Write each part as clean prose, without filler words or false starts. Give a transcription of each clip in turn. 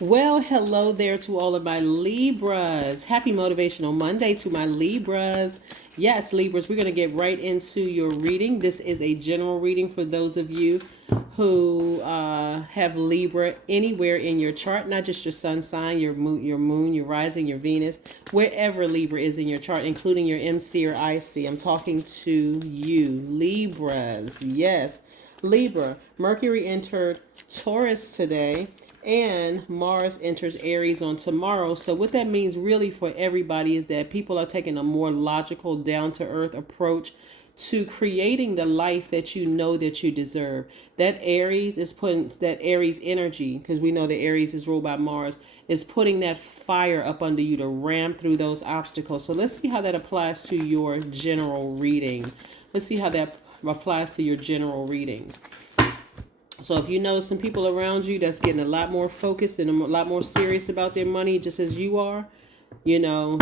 Well, hello there to all of my Libras. Happy Motivational Monday to my Libras. Yes, Libras, we're going to get right into your reading. This is a general reading for those of you who have Libra anywhere in your chart, not just your sun sign, your rising, your Venus, wherever Libra is in your chart, including your MC or IC. I'm talking to you, Libras. Yes, Libra. Mercury entered Taurus today, and Mars enters Aries on tomorrow. So what that means really for everybody is that people are taking a more logical, down-to-earth approach to creating the life that you know that you deserve. That Aries is putting that Aries energy, because we know that Aries is ruled by Mars, is putting that fire up under you to ram through those obstacles. So let's see how that applies to your general reading. Let's see how that applies to your general reading. So if you know some people around you that's getting a lot more focused and a lot more serious about their money, just as you are, you know,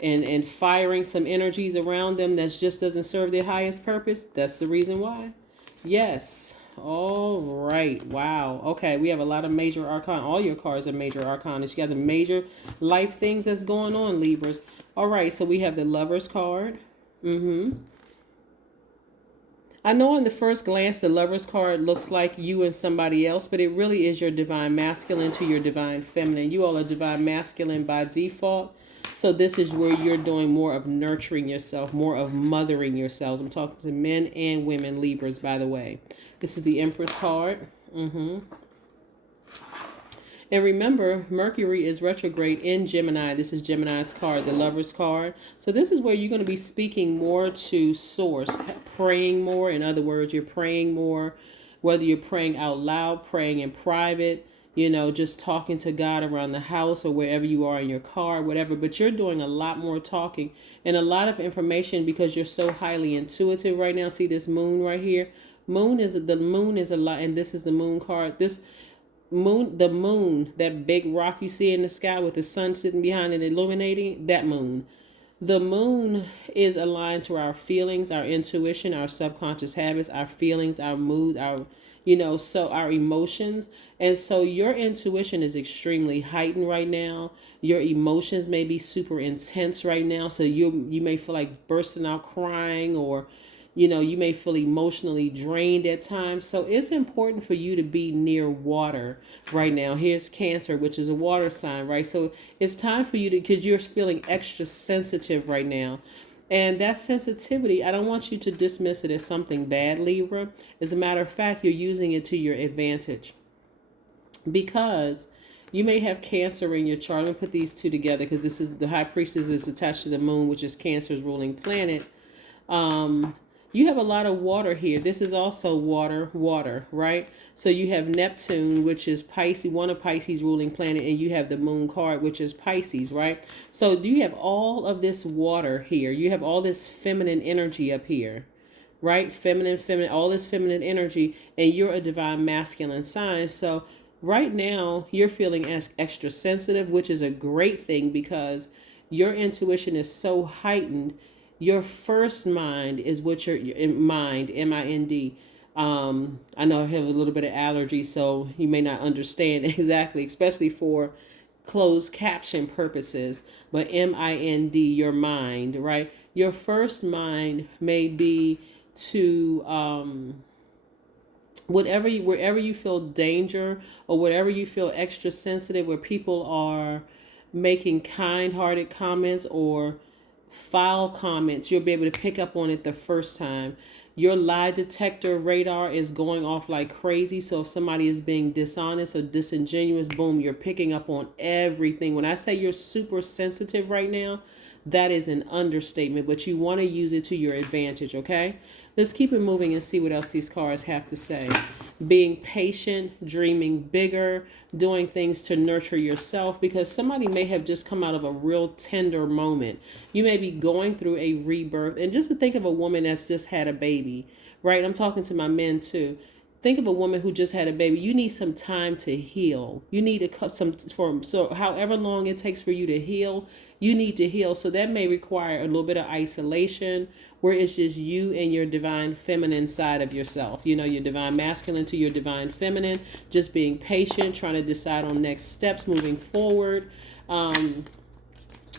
and firing some energies around them that just doesn't serve their highest purpose, that's the reason why. Yes. All right. Wow. Okay. We have a lot of major arcana. All your cards are major arcana. You got the major life things that's going on, Libras. All right. So we have the Lover's card. I know on the first glance the Lover's card looks like you and somebody else, but it really is your divine masculine to your divine feminine. You all are divine masculine by default. So this is where you're doing more of nurturing yourself, more of mothering yourselves. I'm talking to men and women, Libras, by the way. This is the Empress card. And remember, Mercury is retrograde in Gemini. This is Gemini's card, the Lover's card. So this is where you're going to be speaking more to Source, praying more. In other words, you're praying more, whether you're praying out loud, praying in private, you know, just talking to God around the house or wherever you are in your car, whatever. But you're doing a lot more talking and a lot of information because you're so highly intuitive right now. See this moon right here? The moon is a lot, and this is the moon card. The moon, that big rock you see in the sky with the sun sitting behind it illuminating, that moon. The moon is aligned to our feelings, our intuition, our subconscious habits, our feelings, our mood, so our emotions. And so your intuition is extremely heightened right now. Your emotions may be super intense right now. So you may feel like bursting out crying, or you may feel emotionally drained at times. So it's important for you to be near water right now. Here's Cancer, which is a water sign, right? So it's time for you because you're feeling extra sensitive right now. And that sensitivity, I don't want you to dismiss it as something bad, Libra. As a matter of fact, you're using it to your advantage. Because you may have Cancer in your chart. I'm going to put these two together because this is the High Priestess is attached to the moon, which is Cancer's ruling planet. You have a lot of water here. This is also water, right? So you have Neptune, which is Pisces, one of Pisces' ruling planet, and you have the moon card, which is Pisces, right? So you have all of this water here. You have all this feminine energy up here, right? Feminine, all this feminine energy, and you're a divine masculine sign. So right now you're feeling as extra sensitive, which is a great thing because your intuition is so heightened. Your first mind is what your mind, M-I-N-D. I know I have a little bit of allergy, so you may not understand exactly, especially for closed caption purposes. But M-I-N-D, your mind, right? Your first mind may be to wherever you feel danger, or whatever you feel extra sensitive, where people are making kind-hearted comments or foul comments, you'll be able to pick up on it the first time. Your lie detector radar is going off like crazy. So if somebody is being dishonest or disingenuous, boom, you're picking up on everything. When I say you're super sensitive right now, that is an understatement, but you want to use it to your advantage, okay? Let's keep it moving and see what else these cards have to say. Being patient, dreaming bigger, doing things to nurture yourself, because somebody may have just come out of a real tender moment. You may be going through a rebirth. And just to think of a woman that's just had a baby, right? I'm talking to my men too. think of a woman who just had a baby. You need some time to heal. You need to cut some so however long it takes for you to heal, you need to heal. So that may require a little bit of isolation, where it's just you and your divine feminine side of yourself. You know, your divine masculine to your divine feminine, just being patient, trying to decide on next steps moving forward.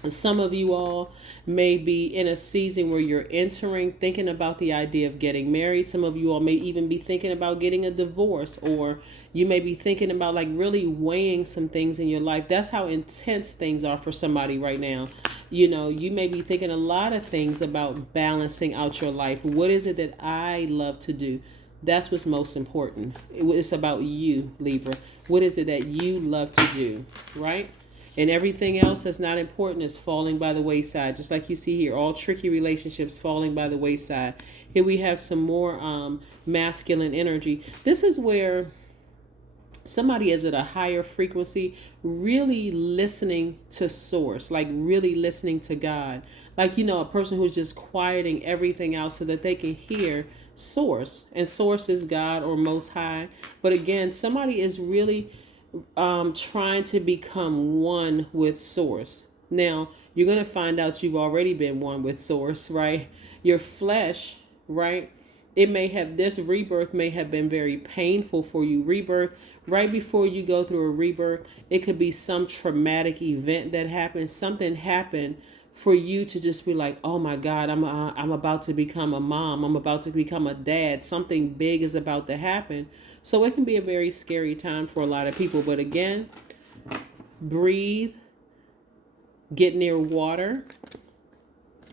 Some of you all may be in a season where you're thinking about the idea of getting married. Some of you all may even be thinking about getting a divorce, or you may be thinking about like really weighing some things in your life. That's how intense things are for somebody right now. You know, you may be thinking a lot of things about balancing out your life. What is it that I love to do? That's what's most important. It's about you, Libra. What is it that you love to do, right? And everything else that's not important is falling by the wayside. Just like you see here, all tricky relationships falling by the wayside. Here we have some more masculine energy. This is where somebody is at a higher frequency, really listening to source, like really listening to God. Like, you know, a person who's just quieting everything out so that they can hear source. And source is God or Most High. But again, somebody is really trying to become one with source. Now, you're going to find out you've already been one with source, right? Your flesh, right? It may have, this rebirth may have been very painful for you. Rebirth, right before you go through a rebirth, it could be some traumatic event that happened. Something happened for you to just be like, oh my God, I'm about to become a mom. I'm about to become a dad. Something big is about to happen. So it can be a very scary time for a lot of people. But again, breathe, get near water.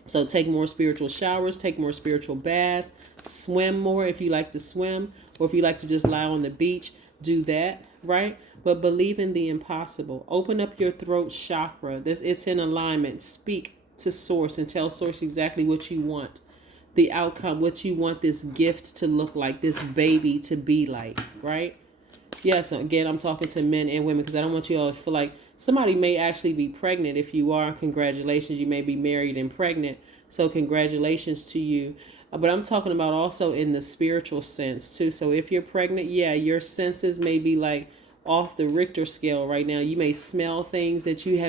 So take more spiritual showers, take more spiritual baths, swim more if you like to swim, or if you like to just lie on the beach, do that, right? But believe in the impossible. Open up your throat chakra. It's in alignment. Speak to source and tell source exactly what you want. The outcome, what you want this gift to look like, this baby to be like, right? Yes, again, I'm talking to men and women because I don't want you all to feel like somebody may actually be pregnant. If you are, congratulations, you may be married and pregnant. So congratulations to you. But I'm talking about also in the spiritual sense too. So if you're pregnant, yeah, your senses may be like off the Richter scale right now. You may smell things that you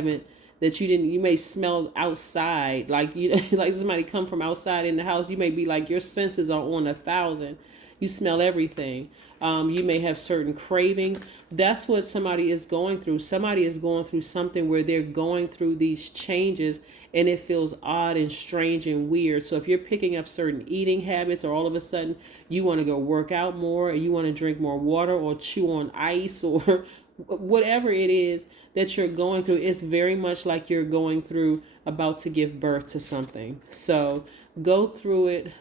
may smell outside, like you like somebody come from outside in the house. You may be like your senses are on 1,000. You smell everything. You may have certain cravings. That's what somebody is going through. Somebody is going through something where they're going through these changes and it feels odd and strange and weird. So if you're picking up certain eating habits, or all of a sudden you want to go work out more, or you want to drink more water, or chew on ice, or whatever it is that you're going through, it's very much like you're going through about to give birth to something. So go through it.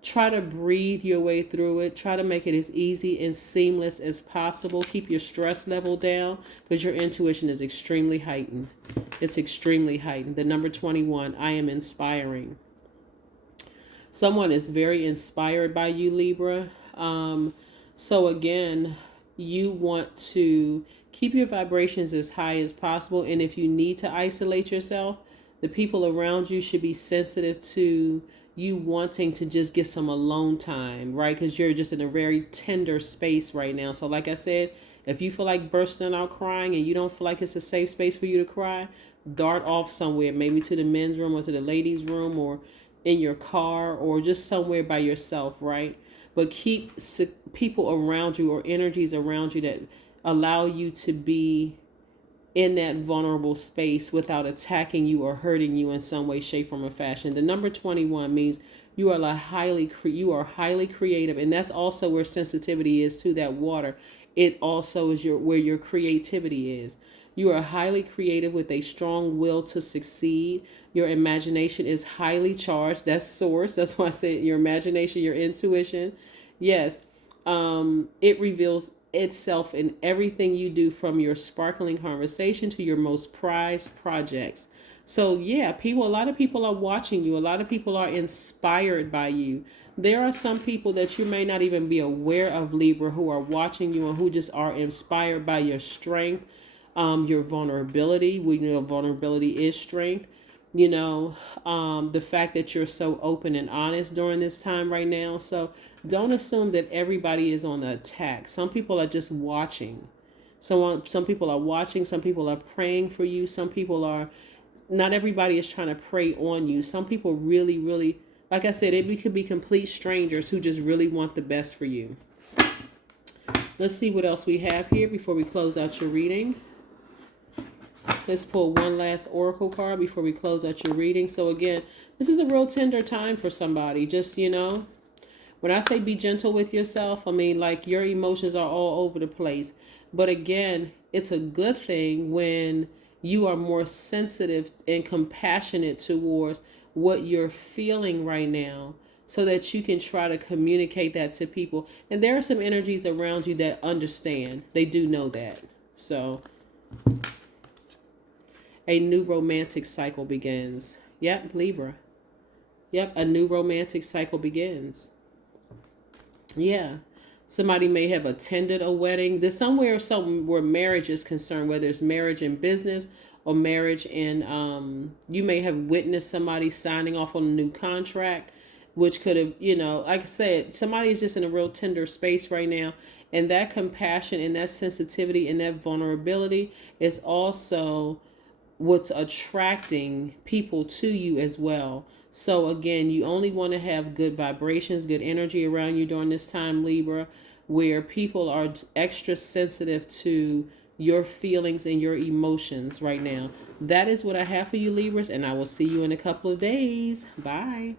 Try to breathe your way through it. Try to make it as easy and seamless as possible. Keep your stress level down because your intuition is extremely heightened. It's extremely heightened. The number 21, I am inspiring. Someone is very inspired by you, Libra. So again, you want to keep your vibrations as high as possible. And if you need to isolate yourself, the people around you should be sensitive to you wanting to just get some alone time, right? Because you're just in a very tender space right now. So like I said, if you feel like bursting out crying and you don't feel like it's a safe space for you to cry, dart off somewhere, maybe to the men's room or to the ladies' room, or in your car, or just somewhere by yourself, right? But keep people around you or energies around you that allow you to be in that vulnerable space without attacking you or hurting you in some way, shape, form, or fashion. The number 21 means you are highly creative, and that's also where sensitivity is to that water. It also is where your creativity is. You are highly creative with a strong will to succeed. Your imagination is highly charged. That's source. That's why I said your imagination, your intuition. Yes, it reveals itself in everything you do, from your sparkling conversation to your most prized projects. So yeah, a lot of people are watching you. A lot of people are inspired by you. There are some people that you may not even be aware of, Libra, who are watching you and who just are inspired by your strength, your vulnerability. We know vulnerability is strength. you know, the fact that you're so open and honest during this time right now. So don't assume that everybody is on the attack. Some people are just watching. Some people are watching. Some people are praying for you. Some people are, not everybody is trying to prey on you. Some people really, really, like I said, it could be complete strangers who just really want the best for you. Let's see what else we have here before we close out your reading. Let's pull one last oracle card before we close out your reading. So again, this is a real tender time for somebody. Just, you know, when I say be gentle with yourself, I mean like your emotions are all over the place. But again, it's a good thing when you are more sensitive and compassionate towards what you're feeling right now, so that you can try to communicate that to people. And there are some energies around you that understand. They do know that. So a new romantic cycle begins. Yep, Libra. Yep, a new romantic cycle begins. Yeah. Somebody may have attended a wedding. There's somewhere where marriage is concerned, whether it's marriage in business or marriage in, you may have witnessed somebody signing off on a new contract, which could have, you know, like I said, somebody is just in a real tender space right now. And that compassion and that sensitivity and that vulnerability is also what's attracting people to you as well. So again, you only want to have good vibrations, good energy around you during this time, Libra, where people are extra sensitive to your feelings and your emotions right now. That is what I have for you, Libras, and I will see you in a couple of days. Bye.